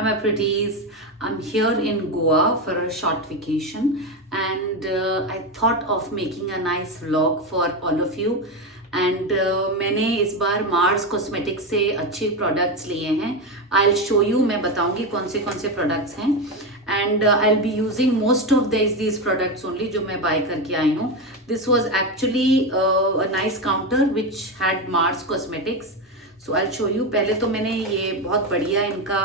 Hi, my pretties. I'm here in Goa for a short vacation, and I thought of making a nice vlog for all of you. And मैंने इस बार Mars cosmetics से अच्छे products लिए हैं. I'll show you. मैं बताऊंगी कौन से प्रोडक्ट्स हैं. And I'll be using most of these products only जो मैं buy करके आई हूँ. This was actually a nice counter which had Mars Cosmetics. So I show you. पहले तो मैंने ये बहुत बढ़िया इनका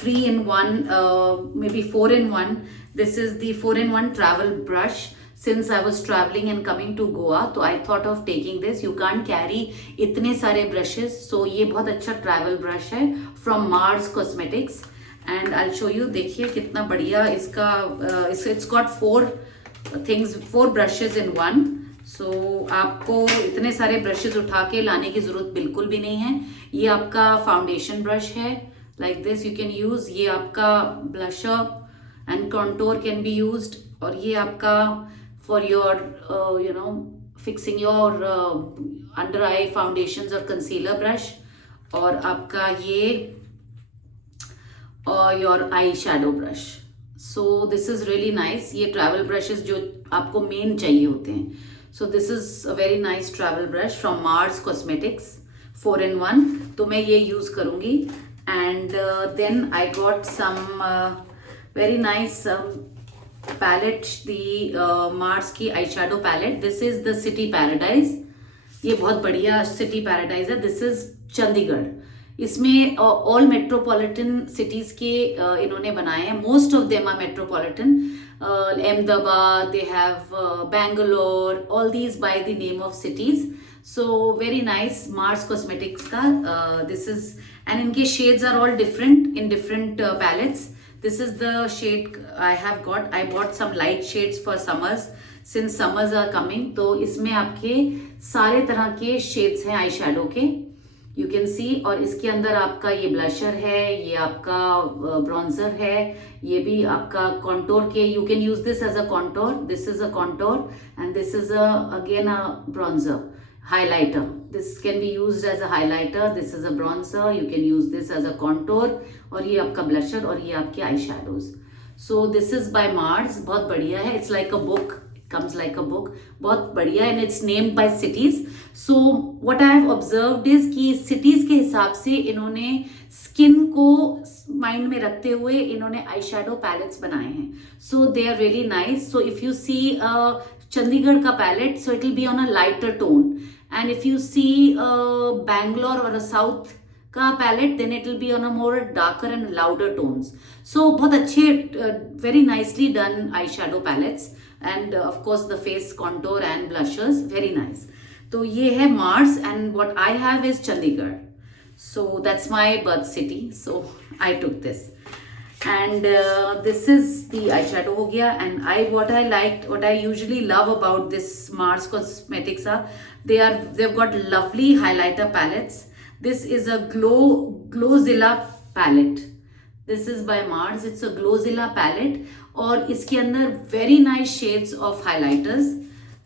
3-in-1 may be 4-in-1. This is the 4-in-1 travel brush. Since I was travelling and coming to Goa तो I thought of taking this. You can carry इतने सारे ब्रशेस, सो ये बहुत अच्छा ट्रैवल ब्रश है from Mars Cosmetics. And I show you. देखिए कितना बढ़िया इसका इट्स गॉट 4 ब्रशेज इन 1. सो आपको इतने सारे ब्रशेज उठा के लाने की जरूरत बिल्कुल भी नहीं है. ये आपका फाउंडेशन ब्रश है, like this you can use. ये आपका blusher and contour can be used. और ये आपका for your fixing your under I foundations और कंसीलर ब्रश. और आपका ये your eye shadow brush. So this is really nice. ये ट्रैवल ब्रशेज जो आपको मेन चाहिए होते हैं. So this is a very nice travel brush from Mars Cosmetics 4-in-1. तो मैं ये यूज करूंगी. And then I got some very nice palette, the Mars की eyeshadow palette. This is the City Paradise. ये बहुत बढ़िया City Paradise है. This is Chandigarh. इसमें ऑल मेट्रोपॉलिटन सिटीज के इन्होंने बनाए हैं. Most of them are metropolitan. Ahmedabad, they have Bangalore, all these by the name of cities. So very nice Mars cosmetics का दिस इज. एंड इनके shades are all different in different palettes. This is the shade I have got. I bought some light shades for summers since summers are coming. तो इसमें आपके सारे तरह के shades हैं eye shadow के, you can see. और इसके अंदर आपका ये ब्लशर है, ये आपका ब्रॉन्जर है, ये भी आपका कॉन्टोर के. You can use this as a contour. This is a contour and this is again a bronzer. Highlighter, this can be used as a highlighter. This is a bronzer. You can use this as a contour. और ये आपका blusher और ये आपके eye shadows. So this is by Mars. बहुत बढ़िया है. It's like a book. comes like a book. बहुत बढ़िया. and it's named by cities. so what I have observed is कि cities के हिसाब से इन्होंने skin को mind में रखते हुए इन्होंने आई shadow palettes बनाए हैं. so they are really nice. so if you see Chandigarh का palette, so it will be on a lighter tone. and if you see Bangalore or a South का palette, then it will be on a more darker and louder tones. so बहुत अच्छे very nicely done eyeshadow palettes. and of course the face contour and blushers, very nice. तो ये है Mars and what I have is Chandigarh. so that's my birth city, so I took this. and this is the eyeshadow हो गया. and what I usually love about this Mars Cosmetics are they've got lovely highlighter palettes. This is a Glowzilla palette. This is by Mars. It's a Glowzilla palette. और इसके अंदर very nice shades of highlighters.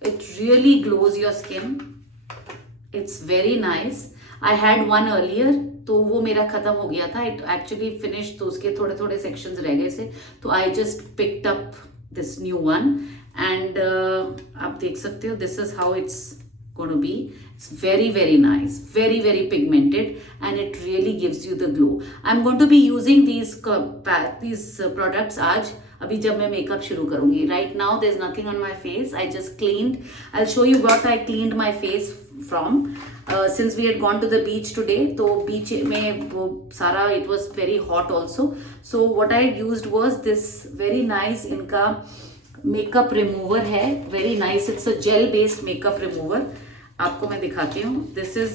It really glows your skin. It's very nice. I had one earlier, तो वो मेरा खत्म हो गया था. इट एक्चुअली फिनिश, तो उसके थोड़े थोड़े सेक्शंस रह गए थे. तो I just picked up this new one. And आप देख सकते हो this is how it's going to be. It's very very nice, very very pigmented, and it really gives you the glow. I'm going to be using these products आज, अभी जब मैं makeup शुरू करूंगी. Right now there's nothing on my face. I just cleaned. I'll show you what I cleaned my face from. Since we had gone to the beach today, तो beach में वो सारा it was very hot also. So what I used was this very nice इनका makeup remover है. Very nice. It's a gel based makeup remover. आपको मैं दिखाती हूँ. This is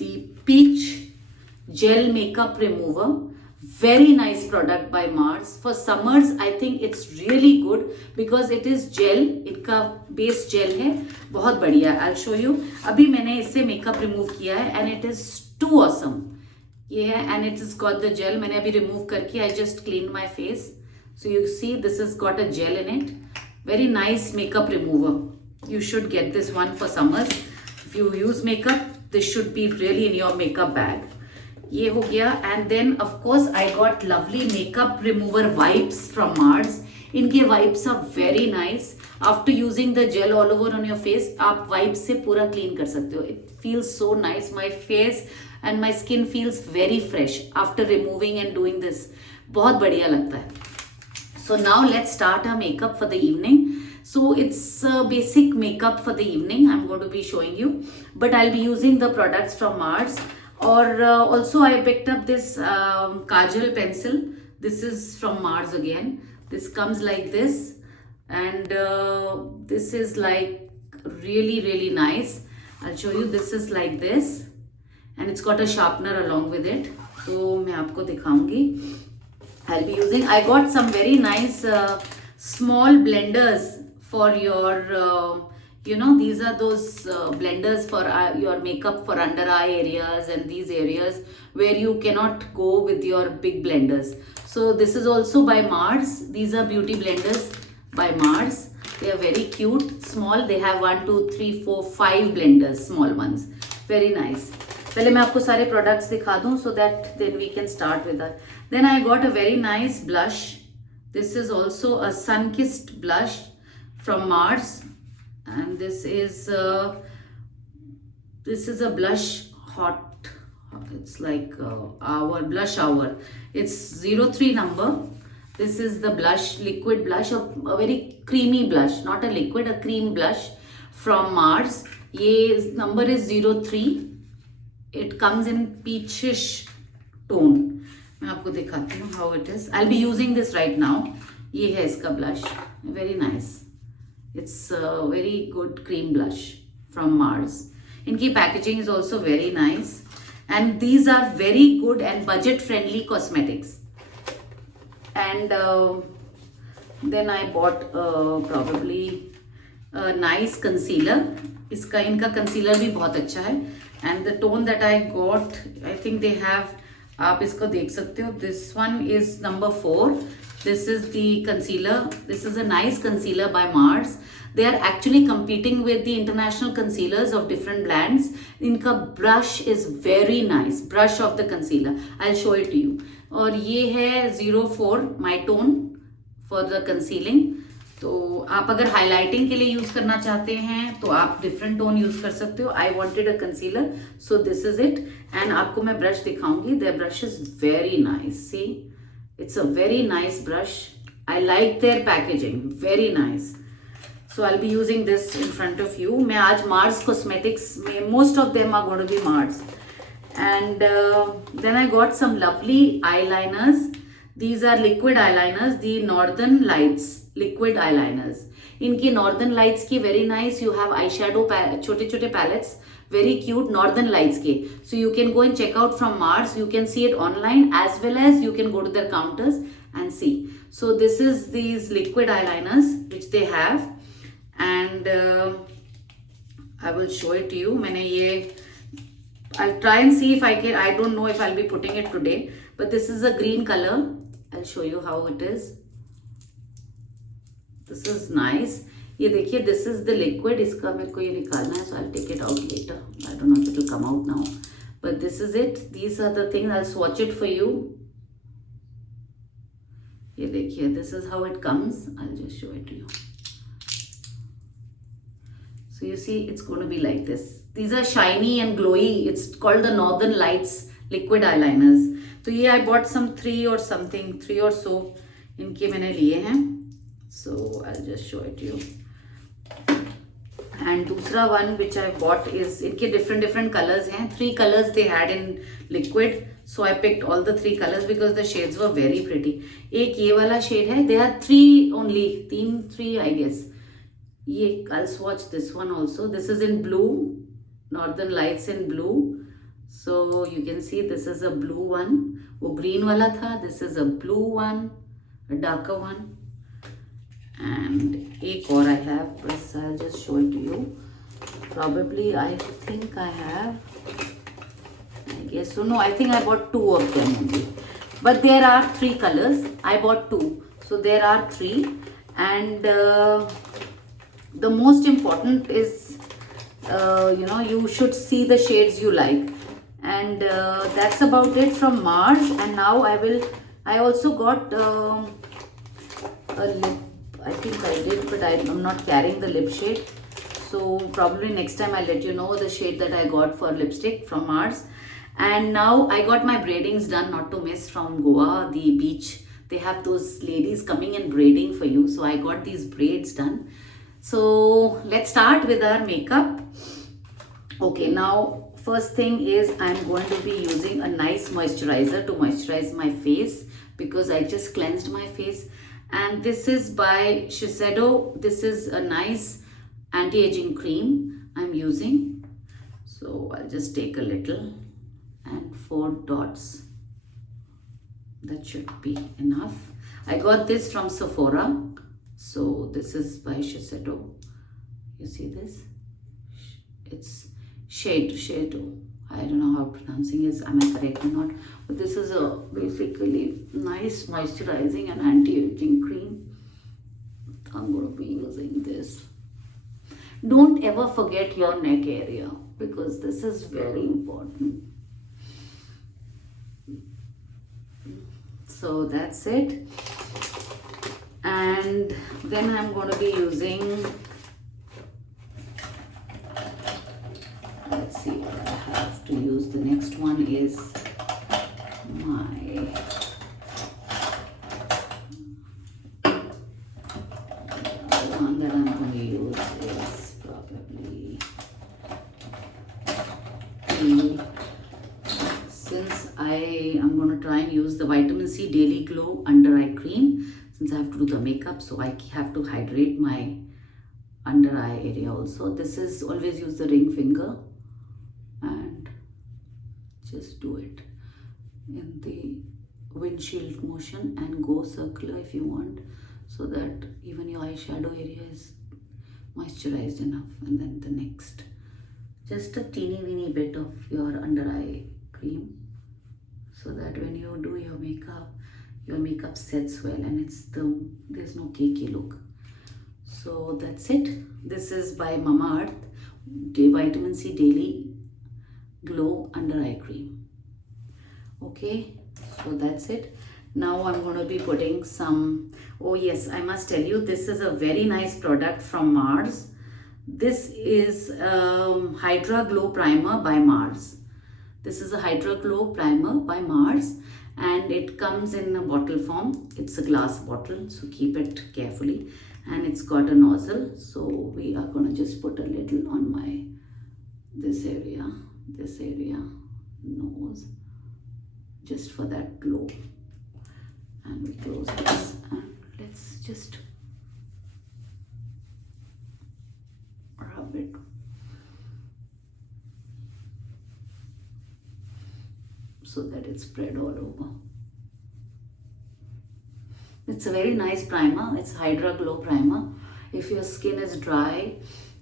the peach gel makeup remover. Very nice product by Mars. For summers I think it's really good because it is gel. इनका base gel है. बहुत बढ़िया. I show you. अभी मैंने इससे मेकअप रिमूव किया है and it is too awesome. ये है and it is got the jail. मैंने अभी रिमूव करके I just clean my face. So you see this has got a gel in it. Very nice makeup remover. You should get this one for summers. If you use makeup, this should be really in your makeup bag. ये हो गया. And then of course I got lovely makeup remover wipes from Mars. इनके wipes are very nice. After using the gel all over on your face, आप wipes से पूरा clean कर सकते हो. It feels so nice. My face and my skin feels very fresh after removing and doing this. बहुत बढ़िया लगता है. So now let's start our makeup for the evening. So it's a basic makeup for the evening I'm going to be showing you, but I'll be using the products from Mars. Or also I picked up this kajal pencil. This is from Mars again. This comes like this, and this is like really nice. I'll show you. This is like this, and it's got a sharpener along with it. So मैं आपको दिखाऊंगी. I'll be using, I got some very nice small blenders for your, these are those blenders for your makeup for under eye areas and these areas where you cannot go with your big blenders. So this is also by Mars. These are beauty blenders by Mars. They are very cute, small. They have 1, 2, 3, 4, 5 blenders, small ones. Very nice. पहले मैं आपको सारे products दिखा दूं so that then we can start with that. Then I got a very nice blush. This is also a sun-kissed blush from Mars, and this is a blush hot. It's like hour blush hour. It's 03 number. This is the blush, liquid blush, a very creamy blush, not a liquid, a cream blush from Mars. ये number is 03. It comes in peachish tone. मैं आपको दिखाती हूँ how it is. I'll be using this right now. ये है इसका blush. Very nice. It's a very good cream blush from Mars. इनकी packaging is also very nice. And these are very good and budget friendly cosmetics. And then I bought probably a nice concealer. इनका concealer भी बहुत अच्छा है. And the tone that I got, I think they have, आप इसको देख सकते हो. This one is number 4. This is the concealer. This is a nice concealer by Mars. They are actually competing with the international concealers of different brands. इनका brush is very nice. Brush of the concealer. I'll show it to you. और ये है 04 My Tone for the concealing. तो आप अगर highlighting के लिए use करना चाहते हैं तो आप डिफरेंट टोन यूज कर सकते हो. I wanted a concealer, so this is it. And आपको मैं ब्रश दिखाऊंगी. Their brush is very nice. See, it's a very nice brush. I like their packaging, very nice. So I will be using this in front of you. मैं आज Mars cosmetics में, most of them are going to be Mars. And then I got some lovely eyeliners. These are liquid eyeliners, the Northern Lights liquid eyeliners. इनकी Northern Lights की very nice. You have eyeshadow छोटे छोटे palettes, very cute Northern Lights के. So you can go and check out from Mars. You can see it online as well as you can go to their counters and see. So this is these liquid eyeliners which they have, and I will show it to you. मैंने ये, I'll try and see if I can. I don't know if I'll be putting it today, but this is a green color. I'll show you how it is. This is nice. ये देखिए, this is the liquid. इसका मेरे को ये निकालना है, so I'll take it out later. I don't know if it will come out now, but this is it. These are the things. I'll swatch it for you. ये देखिए, this is how it comes. I'll just show it to you. So you see, it's going to be like this. These are shiny and glowy. It's called the Northern Lights liquid eyeliners. तो ये I bought some 3 or something, 3 or so इनके मैंने लिए हैं. So I just show it you. And दूसरा one which I bought is, इनके different colours हैं. 3 colours they had in liquid, so I picked all the 3 colours because the shades were very pretty. एक ये वाला shade है. They are 3 only, 3 I guess. ये I swatch this one also. This is in blue, Northern Lights in blue. So you can see this is a blue one. वो green वाला था. This is a blue one, a darker one. And एक और I have, but I'll just show it to you. Probably I think I have. I guess so. No, I think I bought 2 of them only. But there are 3 colors. I bought 2, so there are 3. And the most important is, you should see the shades you like. And that's about it from Mars. And now I also got a lip. I think I did, but I'm not carrying the lip shade. So probably next time I'll let you know the shade that I got for lipstick from Mars. And now I got my braidings done, not to miss, from Goa, the beach. They have those ladies coming and braiding for you. So I got these braids done. So let's start with our makeup. Okay, now first thing is I'm going to be using a nice moisturizer to moisturize my face, because I just cleansed my face. And this is by Shiseido. This is a nice anti-aging cream I'm using. So I'll just take a little and 4 dots. That should be enough. I got this from Sephora. So this is by Shiseido. You see this? It's Shadow. I don't know how pronouncing is. Am I correct or not? But this is a basically nice moisturizing and anti-aging cream. I'm going to be using this. Don't ever forget your neck area, because this is very important. So that's it. And then I'm going to be using, let's see what I have to use. The next one is my one that I'm going to use is probably since I am going to try and use the Vitamin C Daily Glow Under Eye Cream, since I have to do the makeup, so I have to hydrate my under eye area also. This is, always use the ring finger and just do it in the windshield motion and go circular if you want, so that even your eyeshadow area is moisturized enough. And then the next, just a teeny weeny bit of your under eye cream, so that when you do your makeup sets well and there's no cakey look. So that's it. This is by Mamaearth Vitamin C Daily Glow Under Eye Cream. Okay, so that's it. Now I'm going to be putting some, oh yes, I must tell you, this is a very nice product from Mars. This is Hydra Glow Primer by Mars. This is a Hydra Glow Primer by Mars, and it comes in a bottle form. It's a glass bottle, so keep it carefully. And it's got a nozzle, so we are going to just put a little on this area, nose, just for that glow. And we close this, and let's just rub it. So that it's spread all over. It's a very nice primer. It's Hydra Glow Primer. If your skin is dry,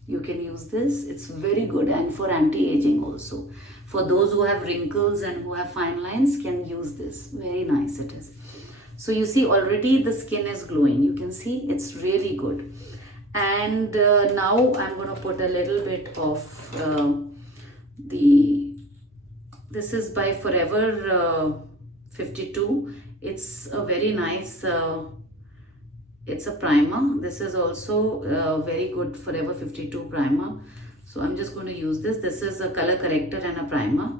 you can use this. It's very good, and for anti-aging also. For those who have wrinkles and who have fine lines, can use this. Very nice it is. So you see, already the skin is glowing. You can see it's really good. And now I'm going to put a little bit of this is by Forever 52. It's a very nice, it's a primer. This is also very good Forever 52 primer. So I'm just going to use this. This is a color corrector and a primer.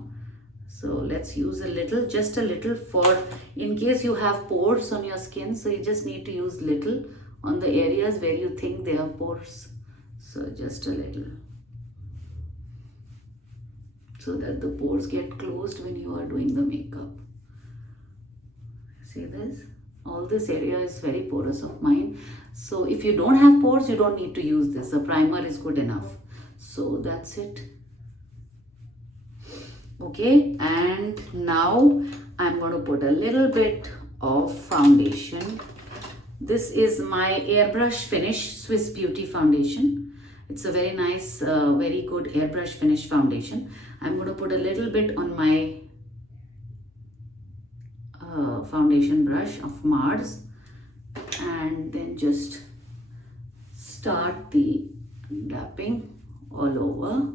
So let's use a little, just a little, for in case you have pores on your skin. So you just need to use little on the areas where you think there are pores. So just a little, so that the pores get closed when you are doing the makeup. See this? All this area is very porous of mine. So if you don't have pores, you don't need to use this. A primer is good enough. So that's it. Okay, and now I'm going to put a little bit of foundation. This is my Airbrush Finish Swiss Beauty Foundation. It's a very nice, very good airbrush finish foundation. I'm going to put a little bit on my foundation brush of Mars, and then just start the dapping all over.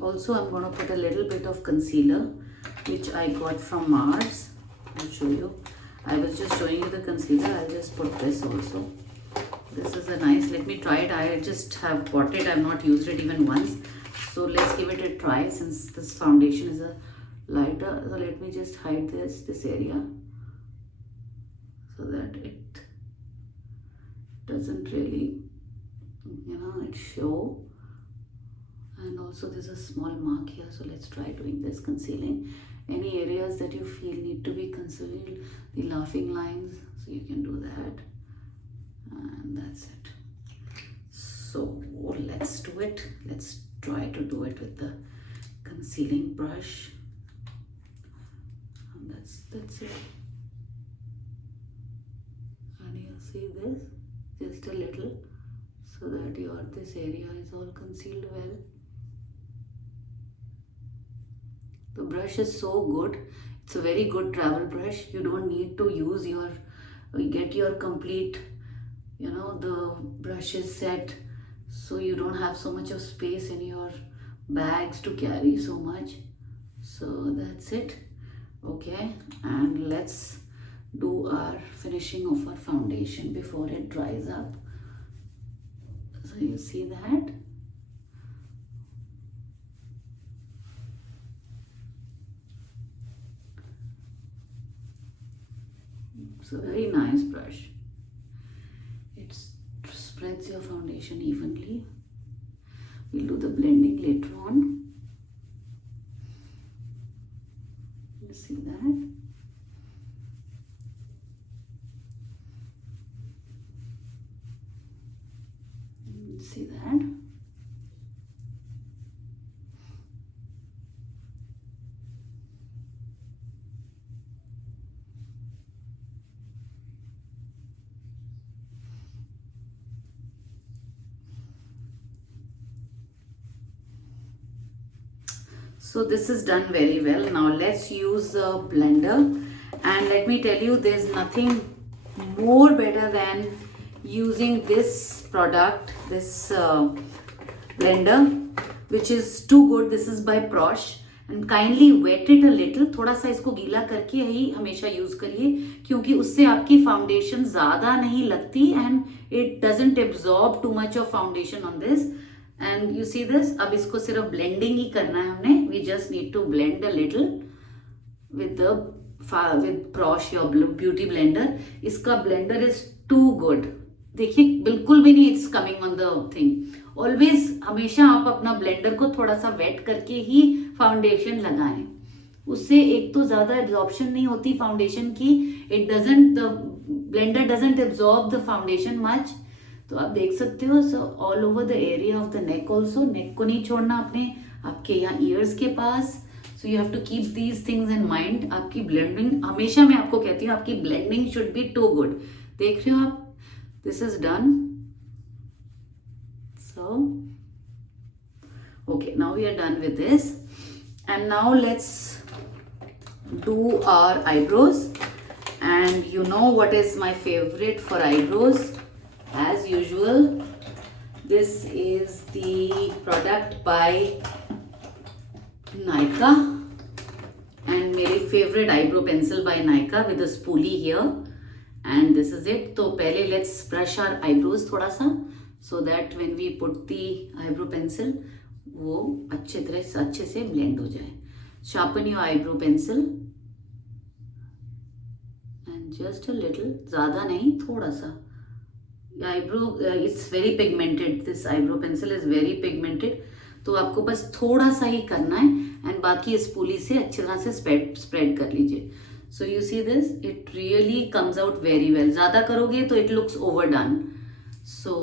Also, I'm going to put a little bit of concealer, which I got from Mars. I'll show you. I was just showing you the concealer. I'll just put this also. This is a nice, let me try it. I just have bought it. I've not used it even once. So let's give it a try, since this foundation is a lighter. So let me just hide this area, so that it doesn't really, it show. And also there's a small mark here, so let's try doing this, concealing any areas that you feel need to be concealed, the laughing lines, so you can do that. And that's it. So let's do it. Let's try to do it with the concealing brush. And that's it. And you see this, just a little, so that this area is all concealed well. The brush is so good. It's a very good travel brush. You don't need to use get your complete, the brushes set, so you don't have so much of space in your bags to carry so much. So that's it. Okay, and let's do our finishing of our foundation before it dries up. So you see that? It's a very nice brush. It spreads your foundation evenly. We'll do the blending later on. You see that? You see that? So this is done very well. Now let's use a blender, and let me tell you, there's nothing more better than using this product, this blender, which is too good. This is by Prosh, and kindly wet it a little. थोड़ा सा इसको गीला करके ही हमेशा use करिए, क्योंकि उससे आपकी फाउंडेशन ज़्यादा नहीं लगती, and it doesn't absorb too much of foundation on this. And you see this, अब इसको सिर्फ blending ही करना है हमने. We just need to blend a little with Prosh, your beauty blender. इसका blender is too good. देखिए बिल्कुल भी नहीं it's coming on the thing. Always हमेशा आप अपना blender को थोड़ा सा wet करके ही foundation लगाएं. उससे एक तो ज़्यादा absorption नहीं होती foundation की. The blender doesn't absorb the foundation much. तो आप देख सकते हो. So all over the area of the neck also. Neck को नहीं छोड़ना आपने, आपके यहाँ ईयर्स के पास. So you have to keep these things in mind. आपकी ब्लेंडिंग हमेशा, मैं आपको कहती हूँ, आपकी blending should be too good. देख रहे हो आप, this is done. So okay, now we are done with this, and now let's do our eyebrows. And you know what is my favourite for eyebrows. As usual, this is the product by Nykaa, and मेरी favorite eyebrow pencil by Nykaa with a spoolie here, and this is it. तो पहले let's brush our eyebrows थोड़ा सा, so that when we put the eyebrow pencil, वो अच्छे से blend हो जाए. Sharpen your eyebrow pencil, and just a little, ज़्यादा नहीं, थोड़ा सा. eyebrow it's very pigmented. This eyebrow pencil is very pigmented, तो आपको बस थोड़ा सा ही करना है, एंड बाकी स्पूली से अच्छी तरह से स्प्रेड कर लीजिए. सो you see this, it really comes out very well. ज़्यादा करोगे तो it looks overdone. So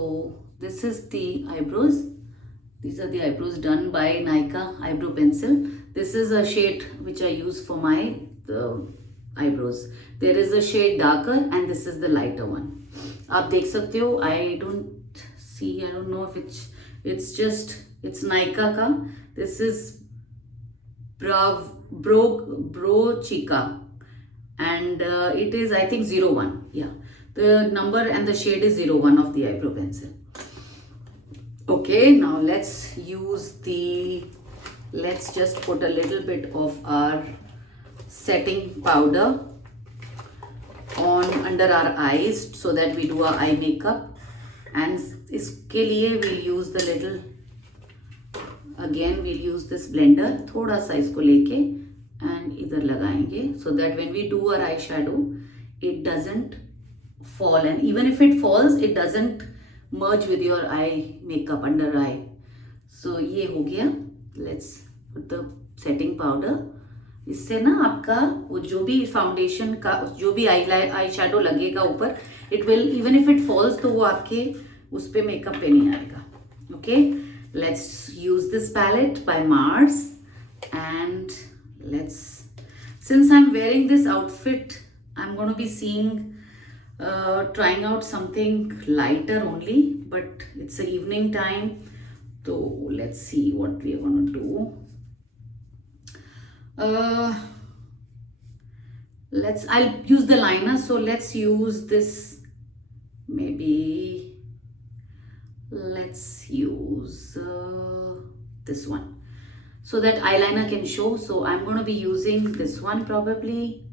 this is the eyebrows. These are the eyebrows done by Nykaa eyebrow pencil. This is a shade which I use for my eyebrows. There is a shade darker, and this is the lighter one. आप देख सकते हो. I don't know if it's Nykaa का. This is Bro Chica, and it is, I think, 01. Yeah, the number and the shade is 01 of the eyebrow pencil. Okay, now let's use the let's just put a little bit of our setting powder on under our eyes so that we do our eye makeup. And इसके लिए we'll use the little, again we'll use this blender, थोड़ा सा इसको लेके and इधर लगाएंगे so that when we do our eyeshadow it doesn't fall, and even if it falls it doesn't merge with your eye makeup under eye. So ये हो गया. Let's put the setting powder. इससे ना आपका वो जो भी फाउंडेशन का जो भी आई शेडो लगेगा ऊपर, it will even if it falls तो वो आपके उस पे मेकअप पे नहीं आएगा. Okay, let's use this palette by Mars and let's, since I am wearing this outfit I am gonna be seeing trying out something lighter only, but it's a evening time, so let's see what we are going to do. I'll use the liner, so let's use this, maybe let's use this one so that eyeliner can show. So I'm going to be using this one probably.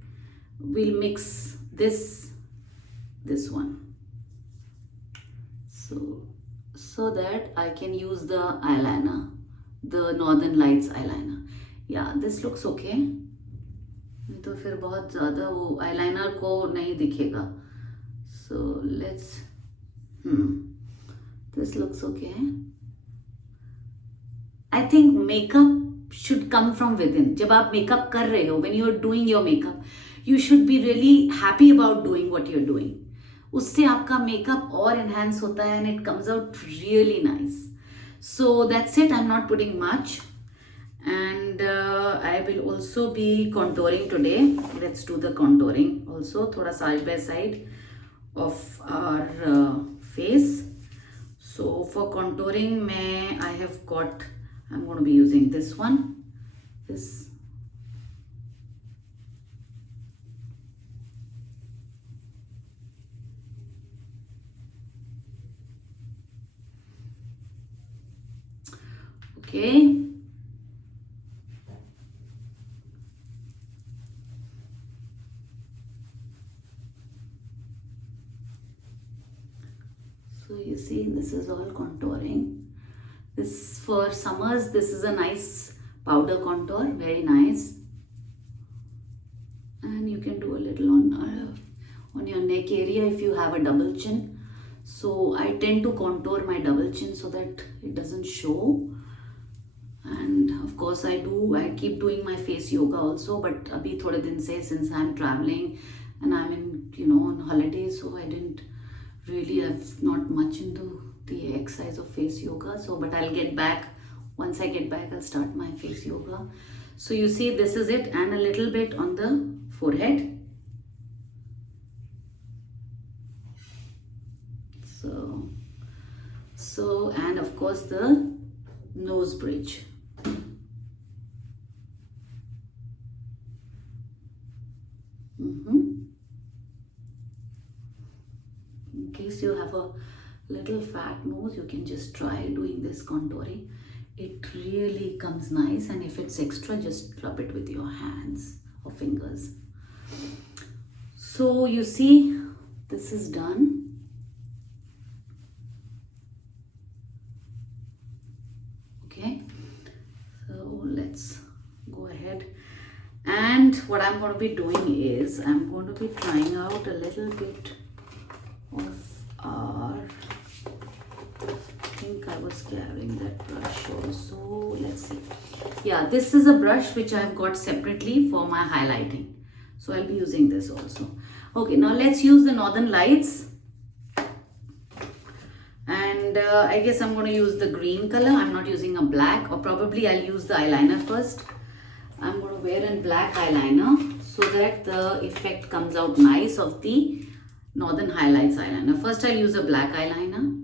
We'll mix this one so that I can use the eyeliner, the Northern Lights eyeliner. Yeah, this looks okay. नहीं तो फिर बहुत ज़्यादा वो eyeliner को नहीं दिखेगा. So let's this looks okay. I think makeup should come from within. जब आप makeup कर रहे हो, when you are doing your makeup, you should be really happy about doing what you're doing. उससे आपका मेकअप और एनहांस होता है and it comes out really nice. So that's it. I'm not putting much, and I will also be contouring today. Let's do the contouring also, थोड़ा side by side of our face. So for contouring I'm going to be using this one. Okay. So you see, this is all contouring. This for summers, this is a nice powder contour, very nice. And you can do a little on your neck area if you have a double chin. So I tend to contour my double chin so that it doesn't show. And of course I keep doing my face yoga also, but abhi thode din se, since I'm traveling and I'm in on holidays, so I didn't really have not much into the exercise of face yoga. So but I'll get back. Once I get back, I'll start my face yoga. So you see, this is it, and a little bit on the forehead. So and of course the nose bridge. In case you have a little fat nose, you can just try doing this contouring. It really comes nice, and if it's extra, just rub it with your hands or fingers. So you see, this is done. Okay, so let's go ahead. And what I'm going to be doing is I'm going to be trying out a little bit of our, I think I was carrying that brush also. Let's see. Yeah, this is a brush which I've got separately for my highlighting. So I'll be using this also. Okay, now let's use the Northern Lights. And I guess I'm going to use the green color. I'm not using a black, or probably I'll use the eyeliner first. I'm going to wear a black eyeliner so that the effect comes out nice of the Northern Highlights eyeliner. First I'll use a black eyeliner.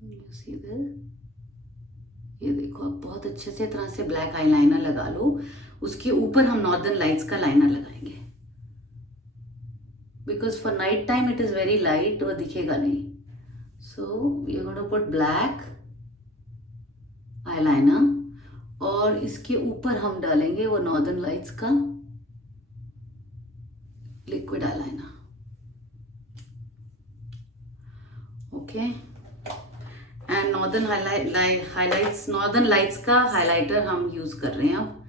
You see this? ये देखो, आप बहुत अच्छे से तरह से black eyeliner लगा लो. उसके ऊपर हम नॉर्दर्न लाइट्स का लाइनर लगाएंगे. because for night time it is very light, वो दिखेगा नहीं. So we are going to put black eyeliner और इसके ऊपर हम डालेंगे वो नॉर्दर्न लाइट्स का liquid eyeliner. Okay, and northern highlights, northern lights का हाइलाइटर हम यूज कर रहे हैं अब.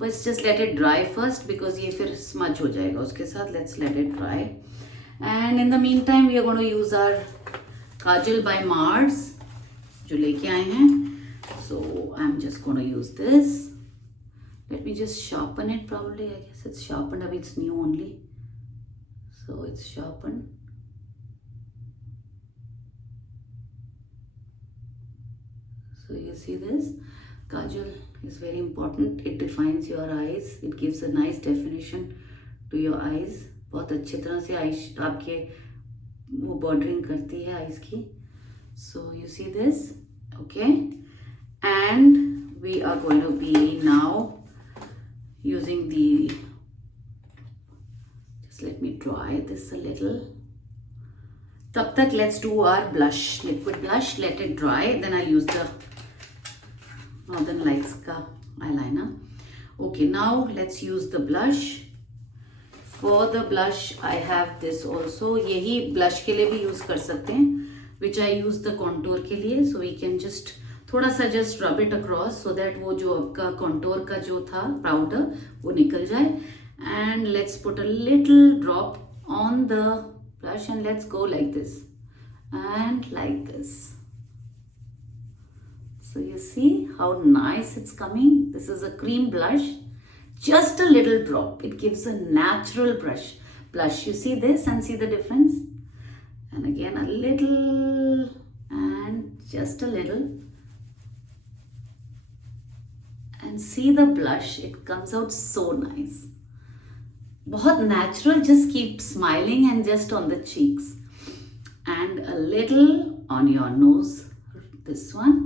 बस just let it dry first because ये फिर स्मच हो जाएगा उसके साथ. Let's let it dry and in the mean time we are going to use our kajal by Mars जो लेके आए हैं. So I'm just going to use this. Let me just sharpen it. Probably I guess it's sharpened. Abhi it's new only, so it's sharpened. So you see this kajal is very important. It defines your eyes. It gives a nice definition to your eyes. बहुत अच्छी तरह से eyes आपके वो bordering करती है eyes की. So you see this, okay? And we are going to be now using the, just let me dry this a little. Tab tak let's do our blush, liquid blush. Let it dry, then I'll use the Northern Lights ka eyeliner. Okay, now let's use the blush. For the blush I have this also. यही blush के लिए भी use कर सकते हैं, which I use the contour के लिए. So we can just थोड़ा सा just rub it across so that वो जो आपका कॉन्टोर का जो था पाउडर वो निकल जाए. And let's put a little drop on the brush and let's go like this and like this. So you see how nice it's coming. This is a cream blush, just a little drop. It gives a natural blush. You see this and see the difference. And again a little and just a little. And see the blush, it comes out so nice. बहुत natural, just keep smiling and just on the cheeks. And a little on your nose. This one,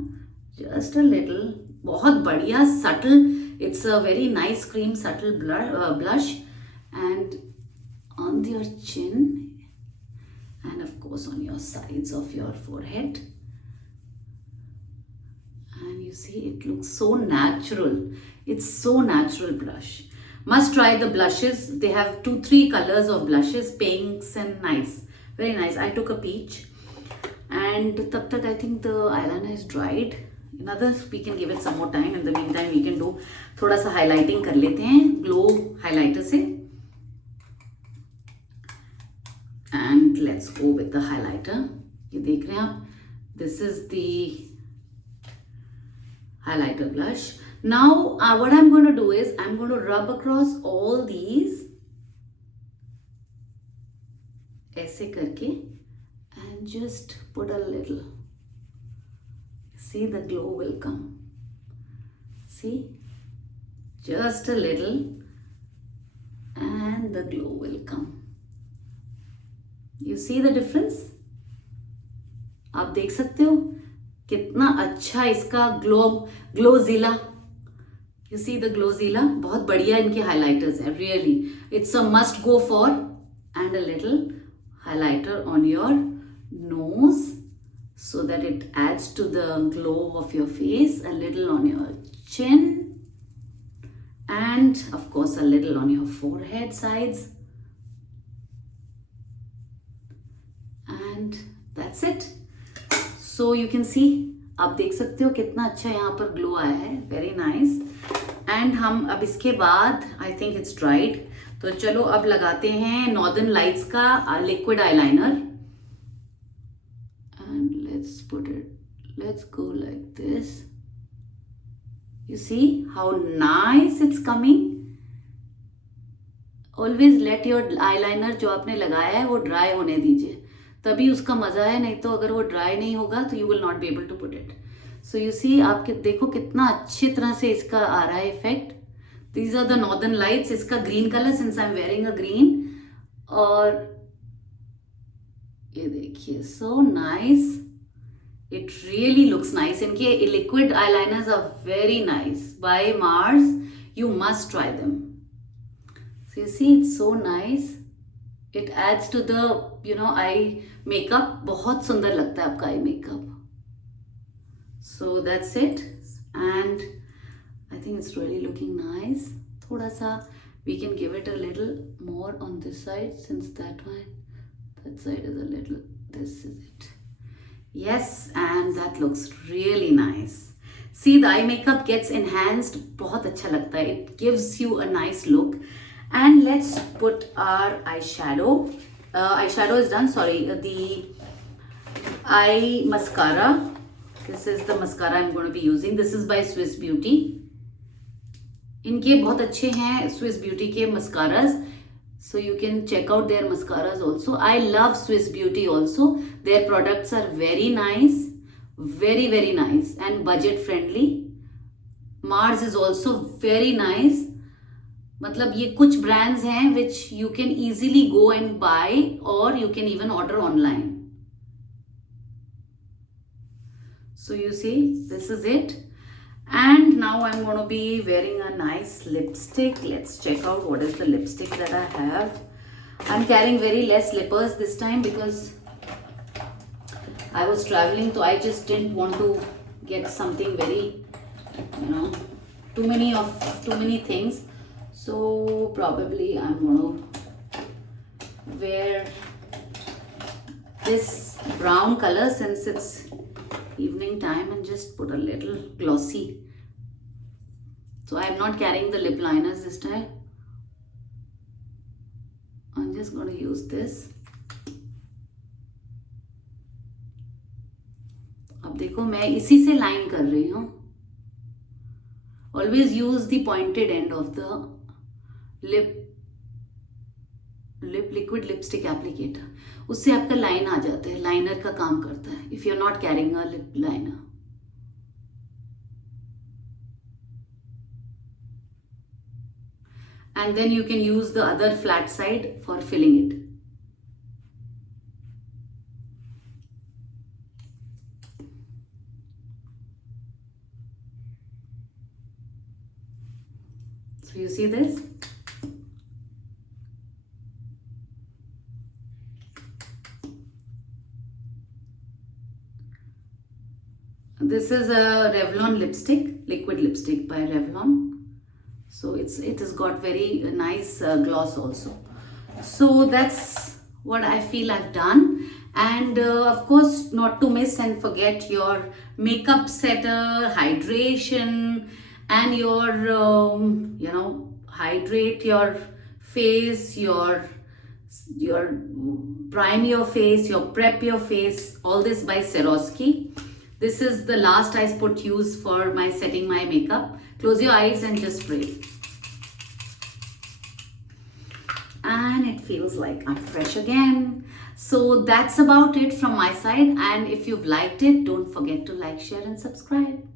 just a little. बहुत बढ़िया, subtle. It's a very nice cream subtle blush. And on your chin. And of course on your sides of your forehead. And you see it looks so natural. It's so natural blush. Must try the blushes. They have 2-3 colors of blushes, pinks and nice, very nice. I took a peach and tab tak I think the eyeliner is dried. Another we can give it some more time. In the meantime we can do थोड़ा सा highlighting कर लेते हैं glow highlighter से. And let's go with the highlighter. ये देख रहे हैं आप, this is the highlighter blush. Now what I'm going to do is I'm going to rub across all these ऐसे करके and just put a little. See the glow will come. See, just a little and the glow will come. You see the difference? आप देख सकते हो कितना अच्छा इसका ग्लोजीला. You see the ग्लोजीला, बहुत बढ़िया इनके हाइलाइटर्स हैं. Really it's a must go for. And a little highlighter on your nose so that it adds to the glow of your face. A little on your chin and of course a little on your forehead sides. And that's it. So you can see, आप देख सकते हो कितना अच्छा यहाँ पर glow आया है. Very nice. एंड हम अब इसके बाद आई थिंक इट्स ड्राइड, तो चलो अब लगाते हैं नॉर्दर्न लाइट्स का liquid eyeliner. And let's put it, let's go like this. You see how nice it's coming. Always let your eyeliner जो आपने लगाया है वो ड्राई होने दीजिए, तभी उसका मजा है. नहीं तो अगर वो ड्राई नहीं होगा तो you will not be able to put it. So you see, आप देखो कितना अच्छी तरह से इसका आ रहा है effect. These are the Northern Lights. इसका green colour, since I am wearing a green. और ये देखिए, so nice. It really looks nice. इनके liquid eyeliners are very nice by Mars. You must try them. So you see, it's so nice. It adds to the eye makeup. बहुत सुंदर लगता है आपका eye makeup. So that's it, and I think it's really looking nice. थोड़ा सा we can give it a little more on this side, since that side is a little, this is it. Yes, and that looks really nice. See, the eye makeup gets enhanced. बहुत अच्छा लगता है. It gives you a nice look. And let's put our eyeshadow. Eyeshadow is done. Sorry, the eye mascara. This is the mascara I'm going to be using. This is by Swiss Beauty. इनके बहुत अच्छे हैं Swiss Beauty के mascaras. So you can check out their mascaras also. I love Swiss Beauty also. Their products are very nice. Very, very nice. And budget friendly. Mars is also very nice. मतलब ये कुछ brands हैं which you can easily go and buy, or you can even order online. So you see, this is it. And now I'm going to be wearing a nice lipstick. Let's check out what is the lipstick that I have. I'm carrying very less slippers this time because I was traveling, so I just didn't want to get something very, too many things. So probably I'm going to wear this brown color since it's evening time, and just put a little glossy. So I'm not carrying the lip liners this time. I'm just going to use this. अब देखो मैं इसी से line कर रही हूँ. Always use the pointed end of the lip liquid lipstick applicator. उससे आपका लाइन आ जाता है, लाइनर का काम करता है if you're not carrying a lip liner. And then you can use the other flat side for filling it. So you see this? This is a Revlon lipstick, liquid lipstick by Revlon. So it has got very nice gloss also. So that's what I feel I've done. And of course, not to miss and forget your makeup setter, hydration, and your hydrate your face, your prime your face, your prep your face, all this by Swarovski. This is the last I put use for my setting my makeup. Close your eyes and just spray. And it feels like I'm fresh again. So that's about it from my side. And if you've liked it, don't forget to like, share and subscribe.